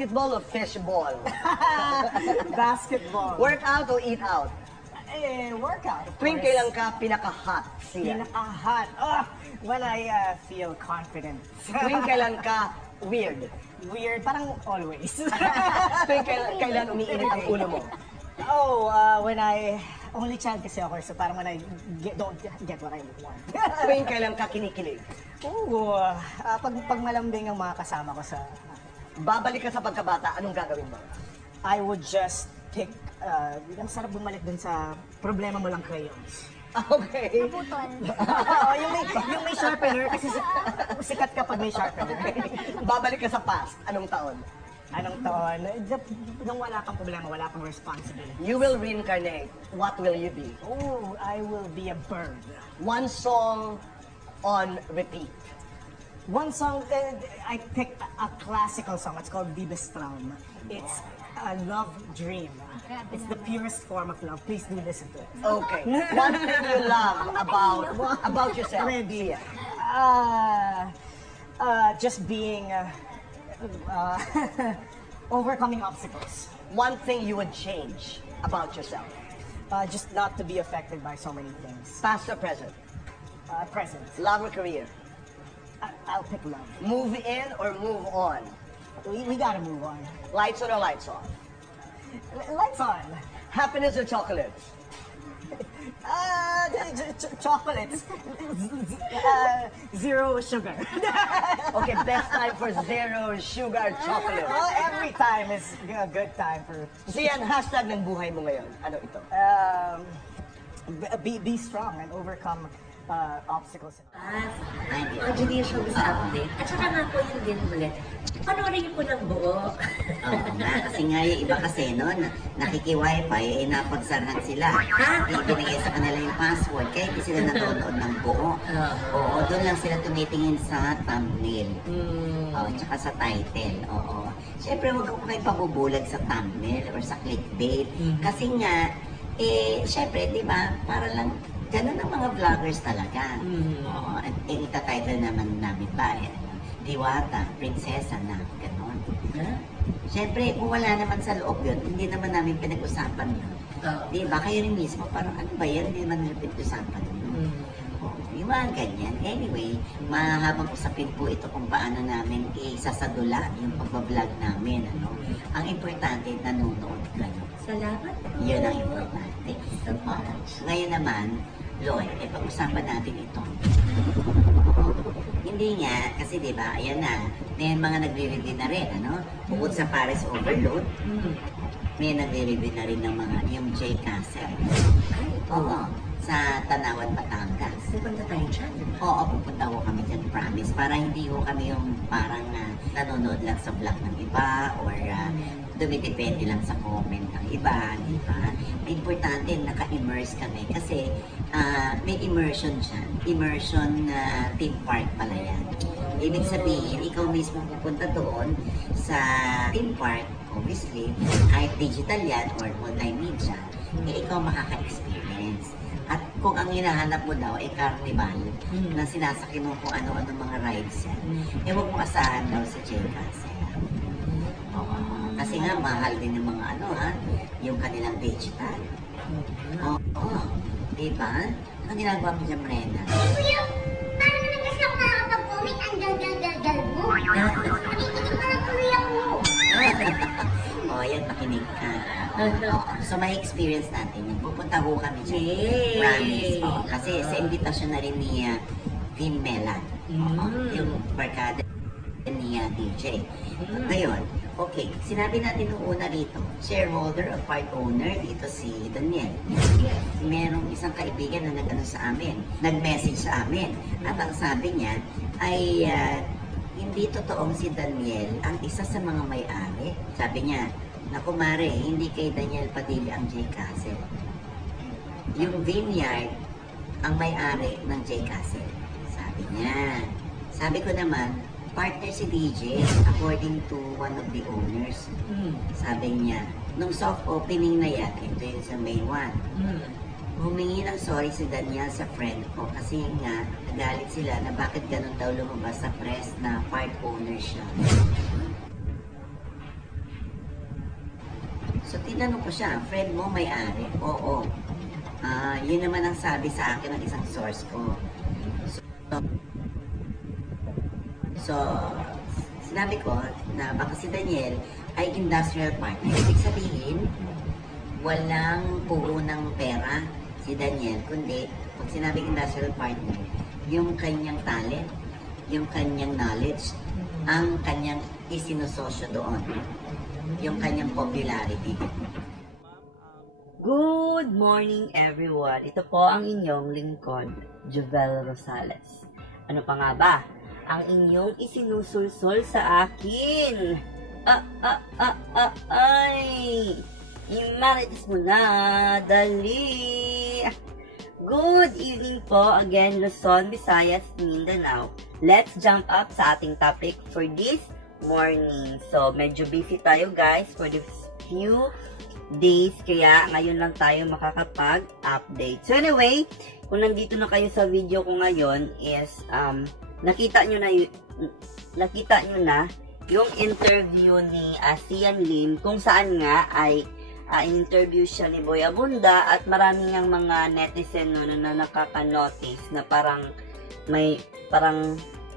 Basketball o fishball? Basketball. Workout o eat out? Workout, of Tuwing course. kailan ka pinaka-hot siya? Pinaka-hot. When I feel confident. Tuwing kailan ka weird? Weird, parang always. Tuwing kailan umiinit ang ulo mo? When I... Only child kasi ako, so parang when I don't get what I want. Tuwing kailan ka kinikilig? Pag malambing ang mga kasama ko sa... Babalik ka sa pagkabata, anong gagawin mo? I would just pick... ang sarap bumalik dun sa problema mo lang crayons. Okay. Putol. yung may sharpener, kasi sikat ka pag may sharpener. Babalik ka sa past, anong taon? Anong taon? Nung wala pang problema, wala pang responsibility. You will reincarnate. What will you be? I will be a bird. One song on repeat. One song, I picked a classical song. It's called Liebestraum. It's a love dream. It's the purest form of love. Please do listen to it. Okay. One thing you love about yourself. Ready? Just being... overcoming obstacles. One thing you would change about yourself. Just not to be affected by so many things. Past or present? Present. Love or career? I'll pick love. Move in or move on? We gotta move on. Lights on or lights off? Lights on. Happiness or chocolates? Chocolates. Zero sugar. Okay, best time for zero sugar chocolate. Well, every time is a good time for... Siyan, hashtag ng buhay mo ngayon. Ano ito? Be strong and overcome obstacles. Junior Showbiz Update. At saka nga po yun din ulit. Panoorin niyo po ng buo. Oo nga, kasi nga yung iba kasi noon, nakiki-wifi, napagsarhan sila. Ibinigay sa kanila yung password, kaya hindi sila nanonood ng buo. Oo, doon lang sila tumitingin sa thumbnail. Tsaka sa title. Oo. Siyempre, huwag ko kayo pabubulag sa thumbnail or sa clickbait. Kasi nga, siyempre, di ba, para lang, ganun ang mga vloggers talaga. Oo, at itatitle naman namin ba, Diwata, prinsesa na, gano'n. Siyempre, kung wala naman sa loob yun, hindi naman namin pinag-usapan yun. Di ba? Kayo rin mismo, parang ano ba yan? Hindi naman nila pinag-usapan yun. Yung mga ganyan. Anyway, mahabang usapin po ito kung paano namin isasadula yung pagbablog namin. Ano? Ang importante, nanonood kayo. Salamat. Yun ang importante. Ngayon naman, Loy, pag-usapan natin ito. Hindi nga, kasi di ba, ayan na, may mga nagre-review na rin, ano? Bukod sa Paris Overload, may nagre-review na rin ng mga, yung J Castle. Oo, sa Tanawan, Batangas. Pupunta tayo dyan. Oo, pupunta ko kami dyan, promise. Para hindi ko kami yung parang nanonood lang sa vlog ng iba or dumidepende lang sa comment ng iba, di ba? Importante, naka-immerse kami kasi may immersion siya. Immersion theme park pala yan. Ibig sabihin, ikaw mismo pupunta doon sa theme park, obviously, kahit digital yan or online media, ikaw makaka-experience. At kung ang hinahanap mo daw ay carnival, na sinasakay mo kung ano-ano mga rides yan, huwag mo asahan daw sa J Castle. Kasi nga, mahal din yung mga yung kanilang digital. Diba? Ang ginagawa mo dyan, Brenda? Kuya, paano naman kasi ako nakakapag-comment? Ang gal-gal-gal mo. Nakikinig pa ng kuya mo. Yan, makinig ka. So, may experience natin yun. Pupunta ko kami dyan. Promise. Kasi sa invitation na rin ni Team Melan. Yung barkada ni DJ. Ngayon, okay, sinabi natin nung una rito, shareholder or part owner dito si Daniel. Merong isang kaibigan na nag-ano sa amin, nag-message sa amin. At ang sabi niya ay hindi totoong si Daniel ang isa sa mga may-ari. Sabi niya, naku mare, hindi kay Daniel Padilla ang J Castle. Yung vineyard ang may-ari ng J Castle. Sabi niya. Sabi ko naman, partner si DJ according to one of the owners. Sabi niya, nung soft opening na yan, ito yung sa May 1, humingi ng sorry si Daniel sa friend ko kasi nga nagalit sila na bakit ganun daw lumabas sa press na part owner siya. So, tinanong ko siya, friend mo may-ari? Oo. Yun naman ang sabi sa akin ng isang source ko. So, sinabi ko na baka si Daniel ay industrial partner. Ibig sabihin, walang puro ng pera si Daniel, kundi pag sinabing industrial partner, yung kanyang talent, yung kanyang knowledge, ang kanyang isinososyo doon, yung kanyang popularity. Good morning everyone! Ito po ang inyong lingkod, Jovel Rosales. Ano pa nga ba? Ang inyong isinusulsol sa akin. Ay! Imarites mo na, dali! Good evening po again, Luzon, Visayas, Mindanao. Let's jump up sa ating topic for this morning. So, medyo busy tayo guys for this few days, kaya ngayon lang tayo makakapag-update. So anyway, kung nandito na kayo sa video ko ngayon is nakita nyo na yung interview ni Sian Lim, kung saan nga ay in-interview siya ni Boy Abunda, at maraming ang mga netizen no, na nakaka-notice na parang may parang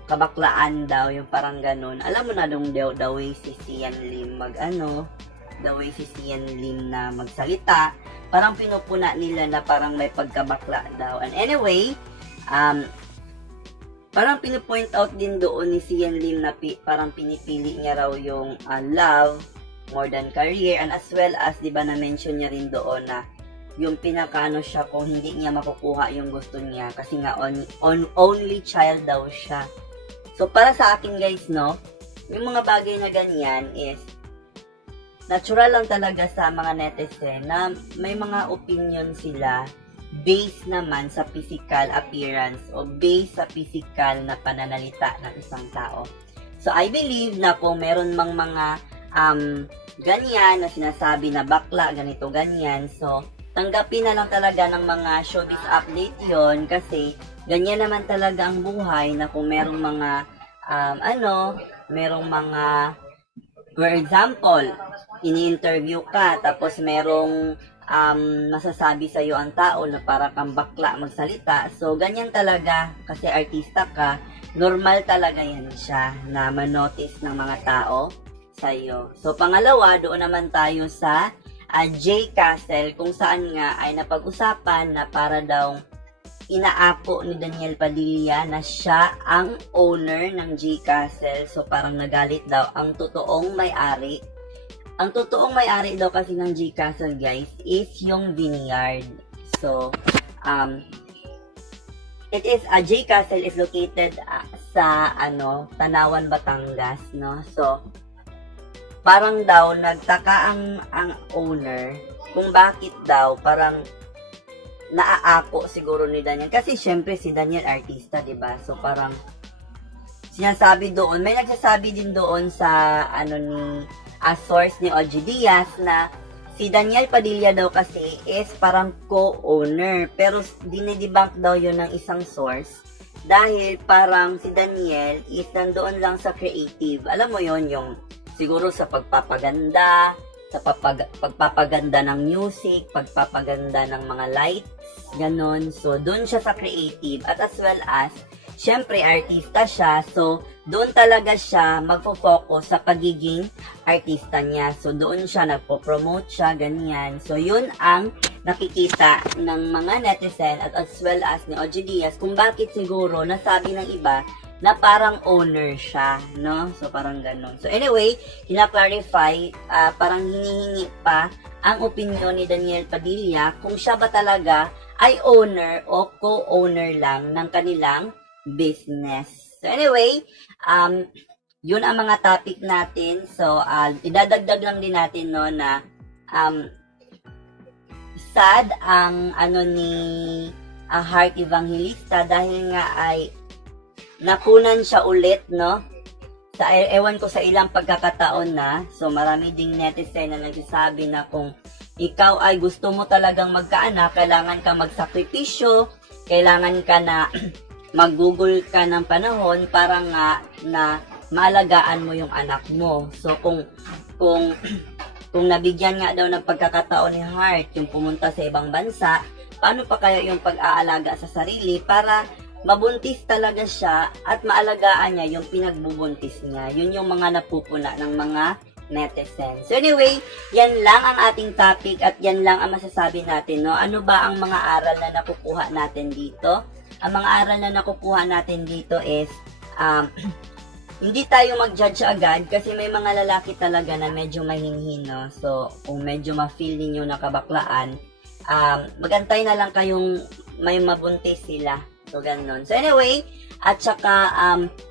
kabaklaan daw, yung parang ganun. Alam mo na dong the way si Sian Lim the way si Sian Lim na magsalita, parang pinupuna nila na parang may pagkabakla daw. And anyway, parang pinipoint out din doon ni Sian Lim na parang pinipili niya raw yung love more than career, and as well as, di ba, na-mention niya rin doon na yung pinakaano siya kung hindi niya makukuha yung gusto niya kasi nga only child daw siya. So, para sa akin guys, no, yung mga bagay na ganyan is natural lang talaga sa mga netizen na may mga opinion sila based naman sa physical appearance o based sa physical na pananalita ng isang tao. So, I believe na kung meron mang mga ganyan na sinasabi na bakla, ganito, ganyan, so, tanggapin na lang talaga ng mga showbiz update yon, kasi ganyan naman talaga ang buhay na kung merong mga merong mga, for example, ini-interview ka, tapos merong masasabi sa iyo ang tao na para kang bakla magsalita. So, ganyan talaga, kasi artista ka, normal talaga yan siya na manotice ng mga tao sa iyo. So, pangalawa, doon naman tayo sa J Castle, kung saan nga ay napag-usapan na para daw inaako ni Daniel Padilla na siya ang owner ng J Castle. So, parang nagalit daw ang totoong may-ari. Ang totoong may-ari daw kasi ng J Castle, guys, is yung vineyard. So, J Castle is located sa, Tanawan, Batangas, no? So, parang daw, nagtaka ang owner kung bakit daw, parang naaako siguro ni Daniel. Kasi, syempre, si Daniel artista, diba? So, parang, sinasabi doon, may nagsasabi din doon sa, source ni OG Diaz na si Daniel Padilla daw kasi is parang co-owner. Pero dinidebunk daw yun ng isang source dahil parang si Daniel is nandoon lang sa creative. Alam mo yon, yung siguro sa pagpapaganda, sa pagpapaganda ng music, pagpapaganda ng mga lights, ganon. So, doon siya sa creative, at as well as syempre, artista siya. So, doon talaga siya magpo-focus sa pagiging artista niya. So, doon siya nagpo-promote siya, ganyan. So, yun ang nakikita ng mga netizen at as well as ni OG Diaz kung bakit siguro nasabi ng iba na parang owner siya, no? So, parang ganun. So, anyway, kina-clarify, parang hinihingi pa ang opinion ni Daniel Padilla kung siya ba talaga ay owner o co-owner lang ng kanilang business. So anyway, yun ang mga topic natin. So, idadagdag lang din natin, no, na sad ang ni Heart Evangelista dahil nga ay nakunan siya ulit, no? Ewan ko sa ilang pagkakataon na. So, marami ding netizen na nagsasabi na kung ikaw ay gusto mo talagang magkaanak, kailangan ka magsakripisyo, kailangan ka na mag-google ka ng panahon para nga na maalagaan mo yung anak mo. So, kung kung nabigyan nga daw ng pagkakataon ni Heart yung pumunta sa ibang bansa, paano pa kaya yung pag-aalaga sa sarili para mabuntis talaga siya at maalagaan niya yung pinagbubuntis niya. Yun yung mga napupuna ng mga netizens. So anyway, yan lang ang ating topic at yan lang ang masasabi natin, no? Ano ba ang mga aral na nakukuha natin dito? Ang mga aral na nakukuha natin dito is hindi tayo mag-judge agad kasi may mga lalaki talaga na medyo mahinhin, no? So, kung medyo ma-feel ninyo na kabaklaan, magantay na lang kayong may mabuntis sila. So, ganun. So, anyway, at saka,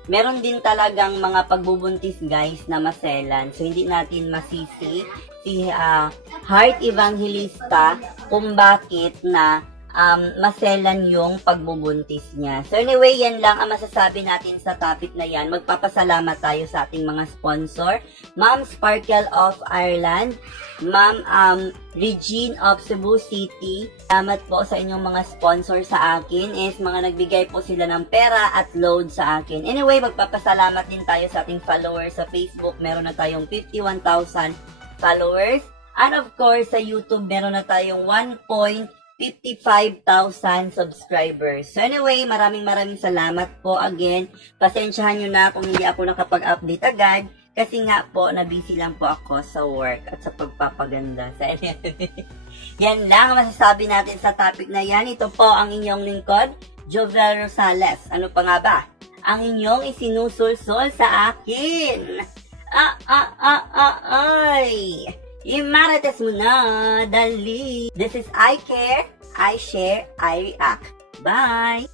meron din talagang mga pagbubuntis, guys, na maselan. So, hindi natin masisi si Heart Evangelista kung bakit na maselan yung pagbubuntis niya. So anyway, yan lang ang masasabi natin sa topic na yan. Magpapasalamat tayo sa ating mga sponsor. Ma'am Sparkle of Ireland, Ma'am Regine of Cebu City. Salamat po sa inyong mga sponsor sa akin. Is mga nagbigay po sila ng pera at load sa akin. Anyway, magpapasalamat din tayo sa ating followers sa Facebook. Meron na tayong 51,000 followers. And of course, sa YouTube, meron na tayong 55,000 subscribers. So anyway, maraming salamat po again. Pasensyahan nyo na kung hindi ako nakapag-update agad kasi nga po, nabusy lang po ako sa work at sa pagpapaganda. So anyway, yan lang ang masasabi natin sa topic na yan. Ito po ang inyong lingkod, Jovel Rosales. Ano pa nga ba? Ang inyong isinusulsol sa akin. Ay! Imarites mo na, dali. This is I Care, I Share, I React. Bye!